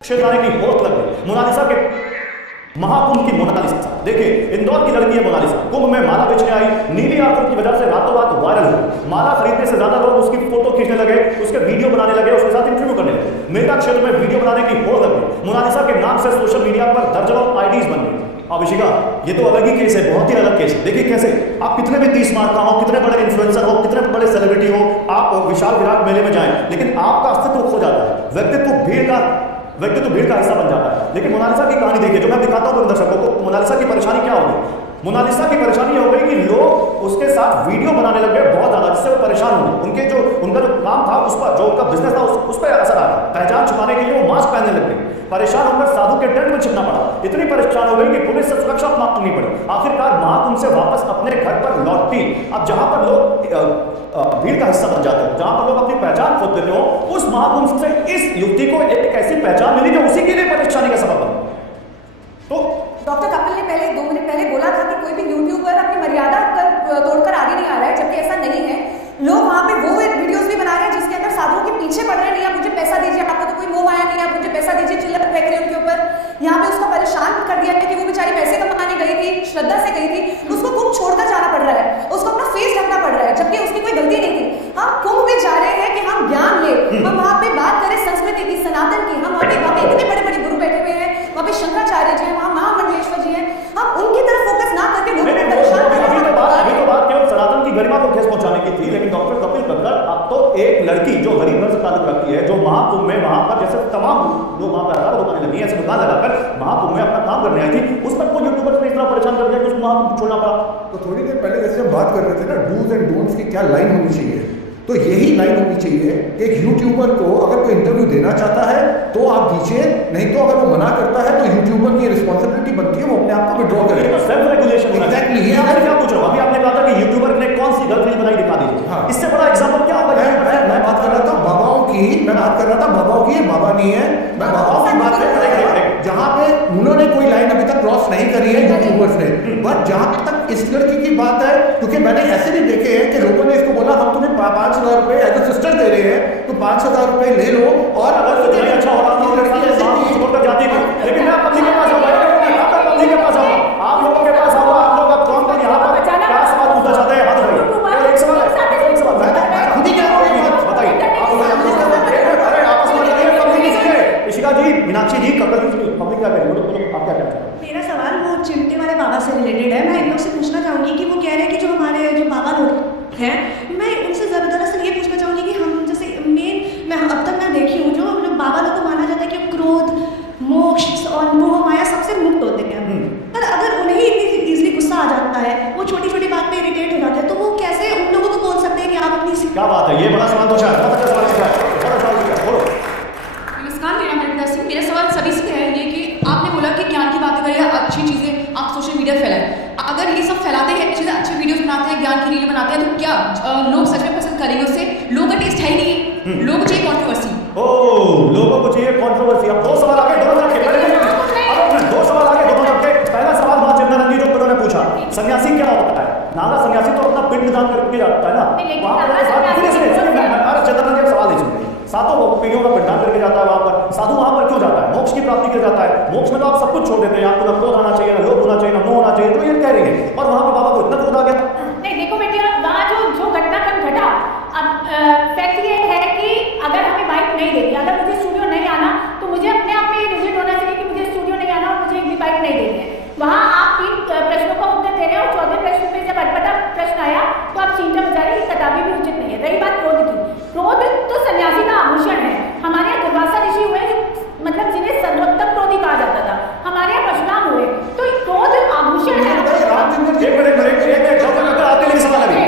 शेरवानी की होठ लग गई। मोनालिसा के महाकुंभ की मोनालिसा देखिए, इंदौर की लड़की है मोनालिसा, कुंभ में माला बेचने आई, नीली आंखों की वजह से रातों रात वायरल हुई। माला खरीदने से ज्यादा लोग उसकी फोटो खींचने लगे, उसके वीडियो बनाने लगे, उसके साथ इंटरव्यू करने लगे। मेटा क्षेत्र में वीडियो बनाने की होड़ लग गई। मोनालिसा के नाम से सोशल मीडिया पर दर्जनों आईडीज बन गई। अभिषिका, ये तो अलग ही केस है, बहुत ही अलग केस है। देखिए कैसे आप कितने भी 30 मार्क का हो, कितने बड़े इन्फ्लुएंसर हो, कितने बड़े सेलिब्रिटी हो, आप विशाल विराट मेले में जाएं, लेकिन आपका अस्तित्व खो जाता है, व्यक्तित्व भीड़ का हिस्सा बन जाता है। लेकिन मोनालिसा की कहानी देखिए, जो मैं दिखाता हूं दर्शकों को। मोनालिसा की परेशानी क्या होगी? मोनालिसा की परेशानी हो गई कि लोग उसके साथ वीडियो बनाने लग गए बहुत ज्यादा, जिससे वो परेशान हो गए। उनका जो काम था, उस पर जो उनका बिजनेस था, उस पर असर आ गया। पहचान छुपाने के लिए वो मास्क पहनने लग गए। परेशान होकर साधु के टेंट में छिपना पड़ा। इतनी परेशान हो गई कि पुलिस से सुरक्षा मांगनी पड़ी। आखिरकार महाकुंभ से वापस अपने घर पर लौटती। अब जहां पर लोग भीड़ का हिस्सा बन जाते हो, जहां पर लोग अपनी पहचान खो देते हो, उस महाकुंभ से इस युवती को एक ऐसी पहचान मिली जो उसी के लिए परेशानी का सबब बनी। तो डॉक्टर कपिल ने पहले 2 मिनट पहले बोला था कि कोई भी यूट्यूबर अपनी मर्यादा तोड़कर आगे नहीं आ रहा है, जबकि ऐसा नहीं है। लोग वहां पे वो वीडियोस भी बना रहे हैं जिसके अंदर साधुओं के पीछे पड़ रहे हैं, नहीं आप मुझे पैसा दीजिए, आपको तो कोई मोह माया नहीं है, आप मुझे पैसा दीजिए, चिल्लर फेंक रहे हैं उनके ऊपर। यहाँ पे उसको परेशान कर दिया है कि वो बेचारी पैसे कमाने गई थी, श्रद्धा से गई थी, उसको कुंभ छोड़कर जाना पड़ रहा है, उसको अपना फेस ढकना पड़ रहा है, जबकि उसकी कोई गलती नहीं थी। हम कुंभ में जा रहे हैं कि हम ज्ञान ले, हम वहां पे बात करें संस्कृति की, सनातन की। हम वहां पे इतने बड़े बड़े गुरु बैठे हुए हैं, वहां पे शंकराचार्य जी हैं, वहां महामंडलेश्वर जी हैं, हम उनकी तरफ फोकस ना करके लोगों को परेशान कर रहे हैं। अभी तो बात केवल सनातन की गरिमा को ठेस पहुंचाने की थी, लेकिन डॉक्टर कपिल कक्कड़ अब तो एक लड़की जो गरीब घर से ताल्लुक रखती है, जो महाकुंभ में वहां पर जैसे तमाम लोग वहां पर हजारों दुकानें लगी, ऐसे दुकान लगाकर महाकुंभ में अपना काम करने आई थी, उस पर कोई यूट्यूबर ने इस तरह परेशान कर दिया कि उसको महाकुंभ छोड़ना पड़ा। तो थोड़ी देर पहले जैसे हम बात कर रहे थे ना, डूज एंड डोंट्स की क्या लाइन होनी चाहिए, तो यही लाइन होनी चाहिए। एक यूट्यूबर को अगर कोई इंटरव्यू देना चाहता है तो आप दीजिए, नहीं तो अगर वो मना करता है तो यूट्यूबर की रिस्पॉन्सिबिलिटी बनती है वो अपने आप को विड्रॉ करे। तो सेल्फ रेगुलेशन एग्जैक्टली, ये आपसे क्या पूछ रहा हूं? अभी आपने कहा था कि यूट्यूबर ने कौन सी गलत रील बनाई, दिखा दीजिए। हाँ। इससे बड़ा एग्जांपल क्या होगा? मैं बात कर रहा था बाबाओं की, बाबाओं की, बाबा नहीं है, मैं बाबाओं की बात कर रहा था, जहां पे उन्होंने कोई लाइन अभी तक क्रॉस नहीं करी है यूट्यूबर्स ने। बट जहां तक इस लड़की की बात है, क्योंकि मैंने ऐसे भी देखे हैं कि लोगों ने इसको बोला हम तुम्हें 5,000 रुपए एज ए सिस्टर दे रहे हैं, तो 5,000 रुपए ले लो, और अगर तुझे नहीं अच्छा हो रहा तो लड़की ऐसे ही छोड़कर जाती है। लेकिन मैं पत्नी के पास आऊंगा, पत्नी के पास आऊंगा, आप लोगों के पास आऊंगा, आप लोग अब कौन कौन यहाँ पर क्या सवाल पूछना चाहते हैं? हाथ उठाइए। एक सवाल मैं खुद ही कह रहा हूँ, ये बात बताइए। अरे आपस में लड़ाई पब्लिक इसलिए। इशिका जी, मीनाक्षी जी, कपिल जी, पब्लिक क्या करेगी? बोलो आप क्या कहते हैं? मेरा सवाल वो चिमटे वाले बाबा से रिलेटेड है। मैं इन लोग से पूछना चाहूँगी कि वो कह रहे हैं कि जो हमारे जो बाबा लोग हैं, मैं उनसे दरअसल ये पूछना चाहूँगी कि हम जैसे मैं अब तक मैं देखी हूँ जो बाबा लोग को माना जाता है कि क्रोध, मोक्ष और मोह माया सबसे मुक्त होते हैं, पर अगर उन्हें इतनी इजीली गुस्सा आ जाता है, वो छोटी छोटी बात पे इरिटेट हो जाते हैं, तो वो कैसे उन लोगों को बोल सकते हैं कि आप अपनी क्या बात है? ये बड़ा सवाल पूछा है, बहुत अच्छा सवाल पूछा है, बहुत अच्छा सवाल बोलो। नमस्कार, मेरा नाम अर्पिता सिंह। मेरा सवाल सभी से है ये कि आपने बोला कि ज्ञान की बातें करें, अच्छी चीज़ें आप सोशल मीडिया पर फैलाएं। अगर ये सब फैलाते हैं, चीज़ें अच्छे वीडियोस बनाते हैं, ज्ञान की रील बनाते हैं, तो क्या लोग सच में पसंद करेंगे उससे? लोगों का टेस्ट है ही नहीं, लोगों को चाहिए कंट्रोवर्सी। ओह, लोगों को चाहिए कंट्रोवर्सी। अब 2 सवाल आगे, दोनों रखे। अब 2 सवाल आगे, दोनों रखे। पहला सवाल मां चंद्रानंद जी जो उन्होंने पूछा, सन्यासी क्या होता है? नागा सन्यासी तो अपना पिंड दान करके जाता है ना, वहां पर अरे चंद्रानंद जी सवाल नहीं, सातों पीढ़ियों का पिंडदान करके जाता है वहां पर। साधु वहां पर क्यों जाता है? मोक्ष की प्राप्ति के लिए जाता है। मोक्ष में तो आप सब कुछ छोड़ देते हैं, आपको ना क्रोध आना चाहिए, ना लोभ होना चाहिए, ना मोह होना चाहिए, तो ये कह रही है। और वहां पर बाबा को इतना क्रोध आ गया। नहीं देखो बेटे, वहाँ जो घटनाक्रम घटा, अब फैक्ट ये है कि अगर हमें बाइक नहीं देगी, अगर मुझे स्टूडियो नहीं आना, तो मुझे अपने आप में रिजिड होना चाहिए कि मुझे स्टूडियो नहीं आना और मुझे एक भी बाइक नहीं देनी है। वहाँ आप 3 प्रश्नों का उत्तर दे रहे हैं और 14वें प्रश्न पे जब अटपटा प्रश्न आया तो आप चींटा बजा रहे हैं कि कदापि भी उचित नहीं है। रही बात क्रोध की, क्रोध तो सन्यासी का आभूषण है। हमारे यहाँ दुर्वासा ऋषि हुए, मतलब जिन्हें सर्वोत्तम क्रोधी कहा जाता था, हमारे यहाँ परशुराम हुए, तो क्रोध आभूषण है। आपके लिए सवाल अभी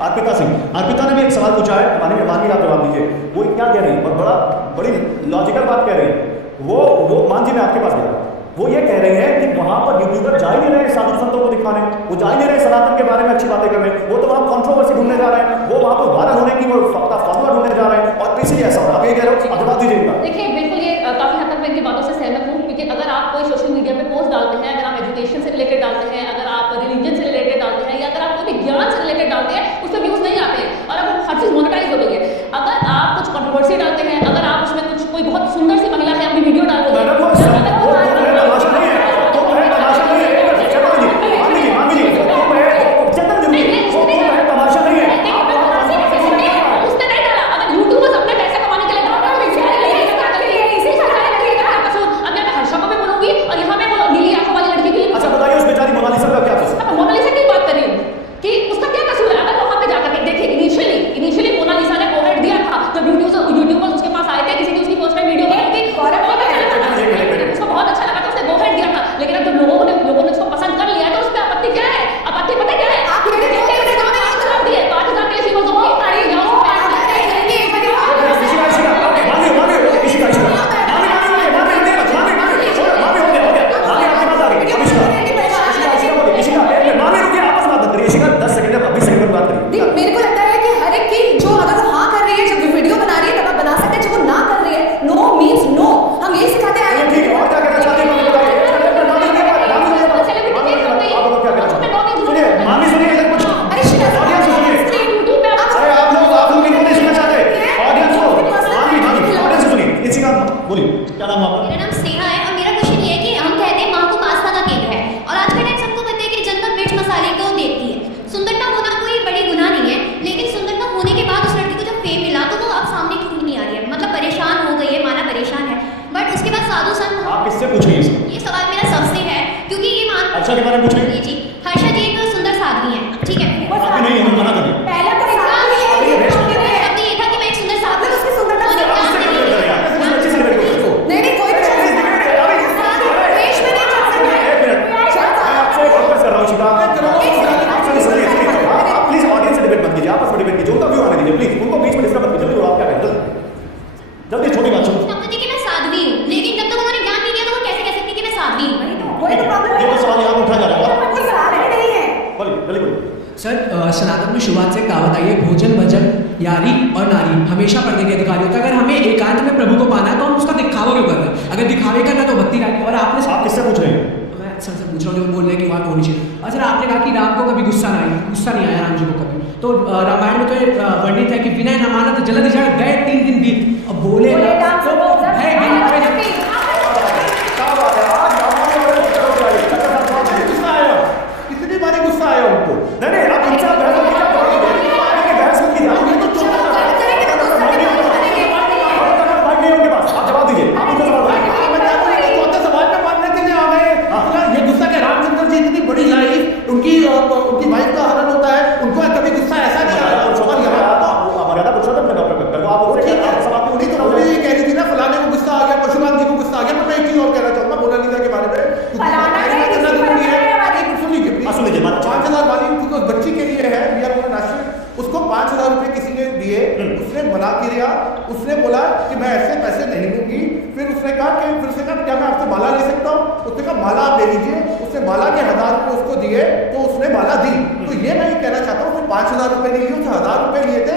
अर्पिता सिंह। अर्पिता ने भी एक सवाल पूछा है, मानिए आप जवाब दीजिए। वो क्या कह रही है? बड़ी लॉजिकल बात कह रही है। वो मान जी मैं आपके पास गया, वो ये कह रही है कि वहां पर यूट्यूबर जा ही नहीं रहे साधु संतों को दिखाने, वो जा ही नहीं रहे सनातन के बारे में अच्छी बातें करने, वो तो वहां कंट्रोवर्सी ढूंढने जा रहे हैं, वो वहां पर वायरल होने की वो फॉर्मूला ढूंढने जा रहे हैं, और इसलिए ऐसा हो रहा है। आप ये कह रहे हो, अब जवाब दीजिएगा। देखिए बिल्कुल ये काफी हद तक मैं इनकी बातों से सहमत हूँ, क्योंकि अगर आप कोई सोशल मीडिया पे पोस्ट डालते हैं, अगर आप एजुकेशन से रिलेटेड डालते हैं, अगर आप रिलीजन से रिलेटेड डालते हैं, या अगर आप कोई भी ज्ञान से रिलेटेड डालते हैं, उस पर व्यूज नहीं आते हैं और अब हर चीज मोनेटाइज हो गई है। अगर आप कुछ कंट्रोवर्सी डालते हैं, अगर आप उसमें कुछ कोई बहुत सुंदर सी महिला है अपनी वीडियो डाल रही है, मेरे को लगता है कि हर एक की जो अगर वो हाँ कर रही है, जब वीडियो बना रही है तब आप बना सकते हैं, जब वो ना कर रही है, नो मीन्स नो, हम यही सिखाते आए हैं। ठीक है, और क्या कहना चाहते हैं सुनिए, मामी सुनिए, इधर कुछ ऑडियंस सुनिए, अरे आप लोग इनको नहीं सुनना चाहते, ऑडियंस को मामी ऑडियंस सुनिए, इसी का बोलिए, क्या नाम है आपका? मेरा नाम स्नेहा है और मेरा क्वेश्चन ये है कि हम कहते हैं माँ को पास्ता का केंद्र है, और आज के टाइम सबको पता है कि जन्नत मिर्च मसाले को देखती है। सुंदरता होना कोई बड़ी गुनाह नहीं है, लेकिन सुंदरता होने के बाद उस लड़की को जब फेम मिला तो वो अब सामने क्यों नहीं आ रही है? मतलब परेशान हो गई है, माना परेशान है, बट उसके बाद साधु संत। आप किससे पूछ रही हैं इसको? ये सवाल मेरा सबसे है, क्योंकि ये मान अच्छा के बारे में पूछ रही हैं? जी हर्षा जी एक सुंदर साध्वी है, ठीक है, आपकी नहीं, हम मना करिए। पहला तो सवाल ये है कि अब ये था कि मैं एक सुंदर साध्वी उसकी सुंदरता और से एक आप ज्ञान से देवी हूँ। अच्छी से बैठो उसको। नहीं नहीं कोई देश में नहीं चल सकता है। एक मिनट, मैं आपसे एक रिक्वेस्ट कर रहा हूँ शिवा, आप प्लीज ऑडियंस से डिबेट मत कीजिए, आपस में डिबेट कीजिए, उनका व्यू आने दीजिए प्लीज, उनको बीच में डिस्टर्ब मत कीजिए। जल्दी आप क्या कहें, जल्दी छोटी बात सुनो। समझती कि मैं साध्वी हूँ, लेकिन जब तक उन्होंने ज्ञान नहीं दिया तो वो कैसे कह सकती कि मैं साध्वी हूँ? वही तो प्रॉब्लम ये है, सवाल यहाँ उठा जा रहा है, कोई सवाल ही नहीं है। बोलिए जल्दी बोलिए। सर सनातन में शुरुआत से कहावत आई है, भोजन भजन यारी और नारी हमेशा पर्दे के अधिकारी होता है। अगर हमें एकांत में प्रभु को पाना है तो हम उसका दिखावा क्यों करना है? अगर दिखावे करना तो भक्ति रानी। और आपने आप किससे पूछ रहे हैं? मैं सर से पूछ रहा हूँ जो बोल रहे हैं कि वहाँ होनी चाहिए। और सर आपने कहा कि राम को कभी गुस्सा नहीं आया राम जी को कभी, तो रामायण में तो ये वर्णित है कि विनय न माना तो जल्द जड़ गए 3 दिन बीत। अब बोले कितनी बारी गुस्सा आया उनको? नहीं आप इनसे बहस मत कीजिए, बहस मत कीजिए, ये तो चुप माइक नहीं उनके पास, आप जवाब दीजिए, आप उनको जवाब दीजिए। मैं क्या बोलूं, चौथे सवाल में मानने के लिए आ गए। ये गुस्सा के रामचंद्र जी इतनी बड़ी लाइफ, उनकी वाइफ का हरण होता है, उनको कभी गुस्सा ऐसा नहीं आया। सवाल यहाँ मर्यादा पुरुषोत्तम डॉक्टर बेकर को आप ठीक है, सवाल उन्हीं तो ये कह रही थी ना, फलाने को गुस्सा आ गया, परशुराम जी को गुस्सा आ गया। पर मैं एक चीज और कहना चाहूंगा मोनालिसा के बारे में, सुन लीजिए 5,000 वाली क्योंकि बच्ची के लिए है, वी आर गोइंग नेशनल, उसको 5,000 रुपए किसी ने दिए, उसने मना किया, उसने बोला कि मैं ऐसे पैसे नहीं दूंगी। फिर उसने कहा क्या मैं आपसे माला ले सकता हूँ? उसने कहा माला आप ले लीजिए। उसने माला के 1,000 रुपए उसको दिए तो उसने माला दी। तो ये मैं कहना चाहता हूँ, उसने 5,000 रुपए नहीं लिए, उसने 1,000 रुपए लिए थे